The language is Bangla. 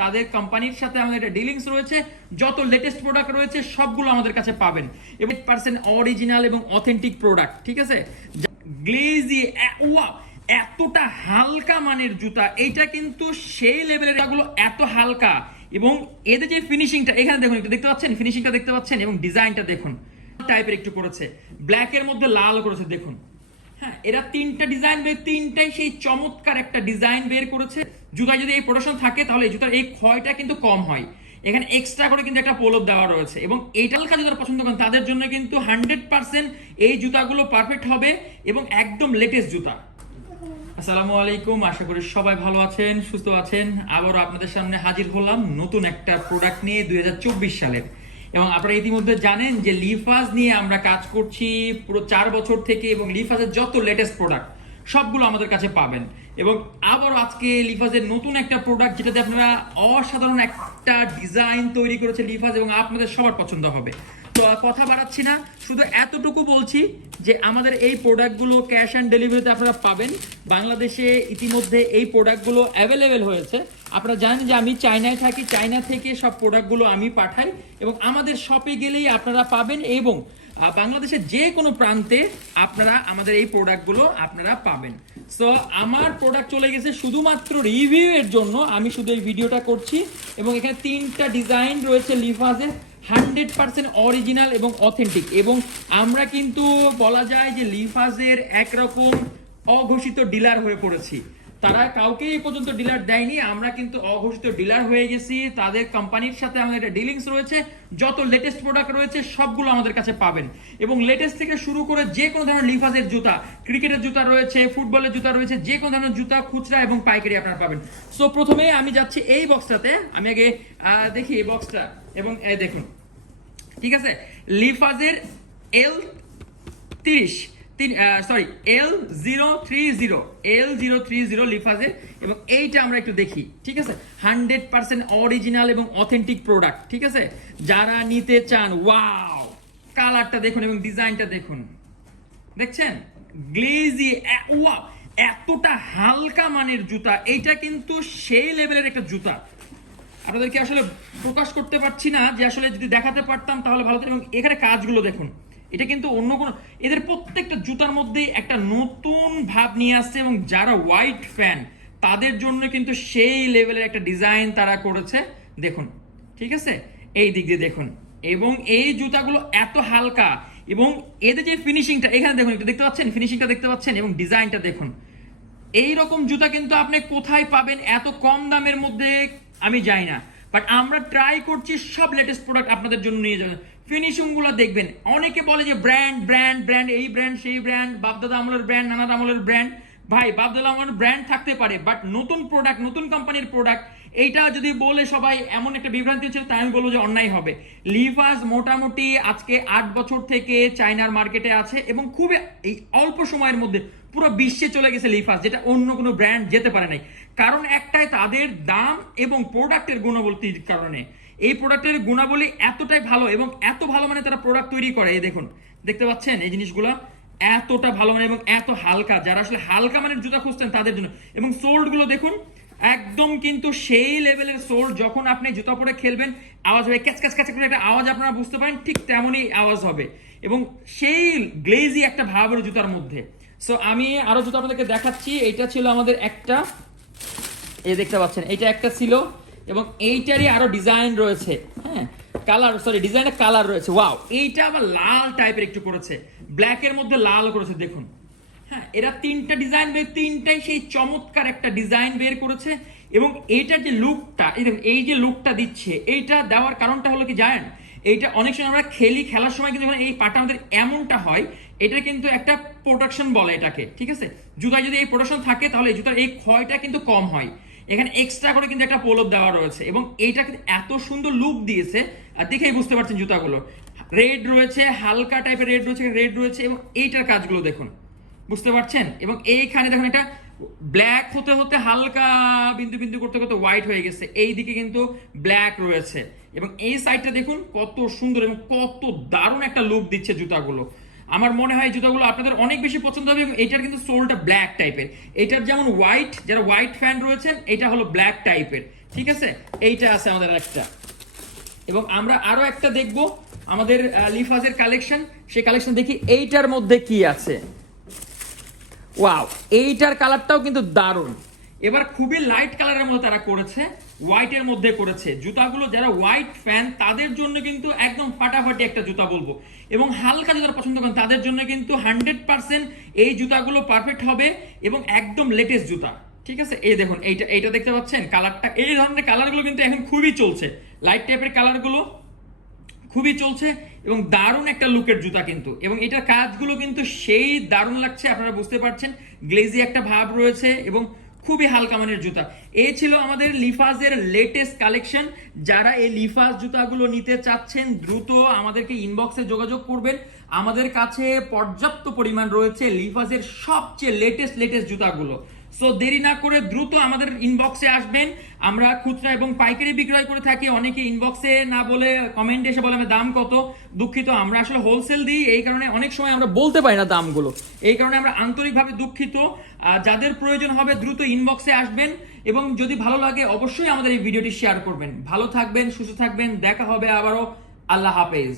তাদের কোম্পানির সাথে আমাদের একটা ডিলিংস রয়েছে, যত লেটেস্ট প্রোডাক্ট রয়েছে সবগুলো আমাদের কাছে পাবেন এবং 100% অরিজিনাল এবং অথেন্টিক প্রোডাক্ট। ঠিক আছে, গ্লেজি ওয়াও, এতটা হালকা মানের জুতা, এইটা কিন্তু সেই লেভেলের, এগুলো এত হালকা এবং এদের যে ফিনিশিংটা এখানে দেখুন, একটু দেখতে পাচ্ছেন ফিনিশিংটা দেখতে পাচ্ছেন এবং ডিজাইনটা দেখুন, টাইপের একটু করেছে, ব্ল্যাকের মধ্যে লাল করেছে দেখুন। হ্যাঁ, এরা তিনটা ডিজাইন তিনটাই সেই চমৎকার একটা ডিজাইন বের করেছে। জুতায় যদি এই প্রোডাকশন থাকে তাহলে এই জুতার এই ক্ষয়টা কিন্তু কম হয়। এখানে এক্সট্রা করে কিন্তু একটা পোলপ দেওয়া রয়েছে এবং এইটা হালকা যারা পছন্দ করেন তাদের জন্য কিন্তু 100% এই জুতাগুলো পারফেক্ট হবে এবং একদম লেটেস্ট জুতা। আসসালামু আলাইকুম, আশা করি সবাই ভালো আছেন, সুস্থ আছেন। আবারও আপনাদের সামনে হাজির হলাম নতুন একটা প্রোডাক্ট নিয়ে 2024 সালের। এবং আপনারা ইতিমধ্যে জানেন যে লিফাজ নিয়ে আমরা কাজ করছি পুরো 4 বছর থেকে এবং লিফাজের যত লেটেস্ট প্রোডাক্ট সবগুলো আমাদের কাছে পাবেন। এবং আবারও আজকে লিফাজের নতুন একটা প্রোডাক্ট যেটাতে আপনারা অসাধারণ একটা ডিজাইন তৈরি করেছে লিফাজ এবং আপনাদের সবার পছন্দ হবে। তো কথা বাড়াচ্ছি না, শুধু এতটুকু বলছি যে আমাদের এই প্রোডাক্টগুলো ক্যাশ অ্যান্ড ডেলিভারিতে আপনারা পাবেন। বাংলাদেশে ইতিমধ্যে এই প্রোডাক্টগুলো অ্যাভেলেবেল হয়েছে। আপনারা জানেন যে আমি চায়নায় থাকি, চায়না থেকে সব প্রোডাক্টগুলো আমি পাঠাই এবং আমাদের শপে গেলেই আপনারা পাবেন এবং বাংলাদেশের যে কোনো প্রান্তে আপনারা আমাদের এই প্রোডাক্টগুলো আপনারা পাবেন। সো আমার প্রোডাক্ট চলে গেছে শুধুমাত্র রিভিউ এর জন্য, আমি শুধু এই ভিডিওটা করছি এবং এখানে তিনটা ডিজাইন রয়েছে লিফাজের, 100% অরিজিনাল এবং অথেন্টিক। এবং আমরা কিন্তু বলা যায় যে লিফাজের একরকম অঘোষিত ডিলার হয়ে পড়েছি। তারা কাউকে এই পর্যন্ত ডিলার দেয়নি, আমরা কিন্তু অঘোষিত ডিলার হয়ে গেছি। তাদের কোম্পানির সাথে আমাদের একটা ডিলিংস রয়েছে, যত লেটেস্ট প্রোডাক্ট রয়েছে সবগুলো আমাদের কাছে পাবেন এবং লেটেস্ট থেকে শুরু করে যে কোনো ধরনের লিফাজের জুতা, ক্রিকেটের জুতা রয়েছে, ফুটবলের জুতা রয়েছে, যে কোনো ধরনের জুতা খুচরা এবং পাইকারি আপনারা পাবেন। সো প্রথমে আমি যাচ্ছি এই বক্সটাতে, আমি আগে দেখি এই বক্সটা এবং এই দেখুন, ঠিক আছে, লিফাজের L30 L030 লিফাজের এবং এইটা আমরা একটু দেখি। ঠিক আছে, 100% অরিজিনাল এবং অথেন্টিক প্রোডাক্ট। ঠিক আছে, যারা নিতে চান, ওয়াও, কালারটা দেখুন এবং ডিজাইনটা দেখুন, দেখছেন গ্লেজি ওয়াও, এতটা হালকা মানের জুতা, এইটা কিন্তু সেই লেভেলের একটা জুতা। আপনাদেরকে আসলে প্রকাশ করতে পারছি না, যে আসলে যদি দেখাতে পারতাম তাহলে ভালো হতো। এবং এখানে কাজগুলো দেখুন, এটা কিন্তু অন্য কোনো, এদের প্রত্যেকটা জুতার মধ্যে একটা নতুন ভাব নিয়ে আসছে এবং যারা হোয়াইট ফ্যান তাদের জন্য কিন্তু সেই লেভেলের একটা ডিজাইন তারা করেছে দেখুন। ঠিক আছে, এই দিক দিয়ে দেখুন এবং এই জুতাগুলো এত হালকা এবং এদের যে ফিনিশিংটা এখানে দেখুন, একটু দেখতে পাচ্ছেন ফিনিশিংটা দেখতে পাচ্ছেন এবং ডিজাইনটা দেখুন। এই রকম জুতা কিন্তু আপনি কোথায় পাবেন এত কম দামের মধ্যে আমি যাই না, বাট আমরা ট্রাই করছি সব লেটেস্ট প্রোডাক্ট আপনাদের জন্য নিয়ে যাবেন। ফিনিশিং গুলো দেখবেন, অনেকে বলে যে ব্র্যান্ড ব্র্যান্ড ব্র্যান্ড, এই ব্র্যান্ড সেই ব্র্যান্ড, বাপদাদা আমলের ব্র্যান্ড, নানার আমলের ব্র্যান্ড। ভাই, বাপদাদা আমলের ব্র্যান্ড থাকতে পারে, বাট নতুন প্রোডাক্ট, নতুন কোম্পানির প্রোডাক্ট, এইটা যদি বলে সবাই এমন একটা বিভ্রান্তি হচ্ছে, তাই আমি বলবো যে অন্যায় হবে। লিফাজ মোটামুটি আজকে 8 বছর থেকে চায়নার মার্কেটে আছে এবং খুবই এই অল্প সময়ের মধ্যে পুরো বিশ্বে চলে গেছে লিফাজ, যেটা অন্য কোনো ব্র্যান্ড যেতে পারে নাই। কারণ একটাই, তাদের দাম এবং প্রোডাক্টের গুণাবলীর কারণে। এই প্রোডাক্টের গুণাবলী এতটাই ভালো এবং এত ভালো মানে তারা প্রোডাক্ট তৈরি করে। এই দেখুন, দেখতে পাচ্ছেন এই জিনিসগুলো এতটা ভালো মানে এবং এত হালকা, যারা আসলে হালকা মানের জুতা খুঁজছেন তাদের জন্য। এবং সোল্ড গুলো দেখুন, একদম কিন্তু সেই লেভেলের সোল্ড, যখন আপনি জুতা পরে খেলবেন আওয়াজ হবে, ক্যাচ ক্যাচ ক্যাচ করে একটা আওয়াজ আপনারা বুঝতে পারেন, ঠিক তেমনই আওয়াজ হবে এবং সেই গ্লেজি একটা ভাবের জুতার মধ্যে। সো আমি আরো জুতা আপনাদেরকে দেখাচ্ছি। এইটা ছিল আমাদের একটা, এই দেখতে পাচ্ছেন এইটা একটা ছিল এবং এইটারই আরো ডিজাইন রয়েছে। হ্যাঁ, ডিজাইনের কালার রয়েছে, ওয়াও, এইটা আবার লাল টাইপের একটু করেছে, ব্ল্যাকের মধ্যে লাল করেছে দেখুন। হ্যাঁ, এরা তিনটা ডিজাইন তিনটাই সেই চমৎকার একটা ডিজাইন বের করেছে এবং এইটার যে লুকটা, এই যে লুকটা দিচ্ছে, এইটা দেওয়ার কারণটা হলো কি জানেন, এইটা অনেক সময় আমরা খেলার সময় কিন্তু যখন এই পাটা আমাদের এমনটা হয়, এটা কিন্তু একটা প্রোটেকশন বলে এটাকে। ঠিক আছে, জুতায় যদি এই প্রোটেকশন থাকে তাহলে এই জুতার এই ক্ষয়টা কিন্তু কম হয়। এখানে এক্সট্রা করে কিন্তু একটা পোলপ দেওয়া রয়েছে এবং এইটা কিন্তু এত সুন্দর লুক দিয়েছে, দেখেই বুঝতে পারছেন জুতাগুলো রেড রয়েছে, হালকা টাইপের রেড রয়েছে এবং এইটার কাজগুলো দেখুন, বুঝতে পারছেন। এবং এইখানে দেখুন একটা ব্ল্যাক হতে হতে হালকা বিন্দু বিন্দু করতে করতে হোয়াইট হয়ে গেছে, এই দিকে কিন্তু ব্ল্যাক রয়েছে এবং এই সাইডটা দেখুন কত সুন্দর এবং কত দারুণ একটা লুক দিচ্ছে জুতাগুলো। আমার মনে হয় জুতাগুলো আপনাদের অনেক বেশি পছন্দ হবে এবং এটার কিন্তু সোলটা ব্ল্যাক টাইপের, এটার যেমন হোয়াইট, যারা হোয়াইট ফ্যান রয়েছেন এটা হলো ব্ল্যাক টাইপের। ঠিক আছে, এইটা আছে আমাদের একটা। এবং আমরা আরো একটা দেখব আমাদের লিফাজের কালেকশন, সেই কালেকশন দেখি এইটার মধ্যে কি আছে। ওয়াও, এইটার কালারটাও কিন্তু দারুণ। এবার খুবই লাইট কালারের মধ্যে তারা করেছে, হোয়াইটের মধ্যে করেছে। জুতাগুলো যারা হোয়াইট ফ্যান তাদের জন্য কিন্তু একদম ফাটাফাটি একটা জুতা বলবো, এবং হালকা জুতা পছন্দ করেন তাদের জন্য কিন্তু 100% এই জুতাগুলো পারফেক্ট হবে এবং একদম লেটেস্ট জুতা। ঠিক আছে, এই দেখুন এইটা দেখতে পাচ্ছেন কালারটা, এই ধরনের কালারগুলো কিন্তু এখন খুবই চলছে, লাইট টাইপের কালারগুলো খুবই চলছে এবং দারুণ একটা লুকের জুতা কিন্তু। এবং এটার কাজগুলো কিন্তু সেই দারুণ লাগছে, আপনারা বুঝতে পারছেন, গ্লেজি একটা ভাব রয়েছে এবং খুবই হালকা মানের জুতা। এই ছিল আমাদের লিফাজের লেটেস্ট কালেকশন। যারা এই লিফাজ জুতাগুলো নিতে চাচ্ছেন দ্রুত আমাদেরকে ইনবক্সে যোগাযোগ করবেন। আমাদের কাছে পর্যাপ্ত পরিমাণ রয়েছে লিফাজের সবচেয়ে লেটেস্ট জুতাগুলো। সো দেরি না করে দ্রুত আমাদের ইনবক্সে আসবেন। আমরা খুচরা এবং পাইকারি বিক্রয় করে থাকি। অনেকে ইনবক্সে না বলে কমেন্টে এসে বলে দাম কত। দুঃখিত, আমরা আসলে হোলসেল দিই, এই কারণে অনেক সময় আমরা বলতে পারি না দামগুলো, এই কারণে আমরা আন্তরিকভাবে দুঃখিত। যাদের প্রয়োজন হবে দ্রুত ইনবক্সে আসবেন এবং যদি ভালো লাগে অবশ্যই আমাদের এই ভিডিওটি শেয়ার করবেন। ভালো থাকবেন, সুস্থ থাকবেন, দেখা হবে আবারও। আল্লাহ হাফেজ।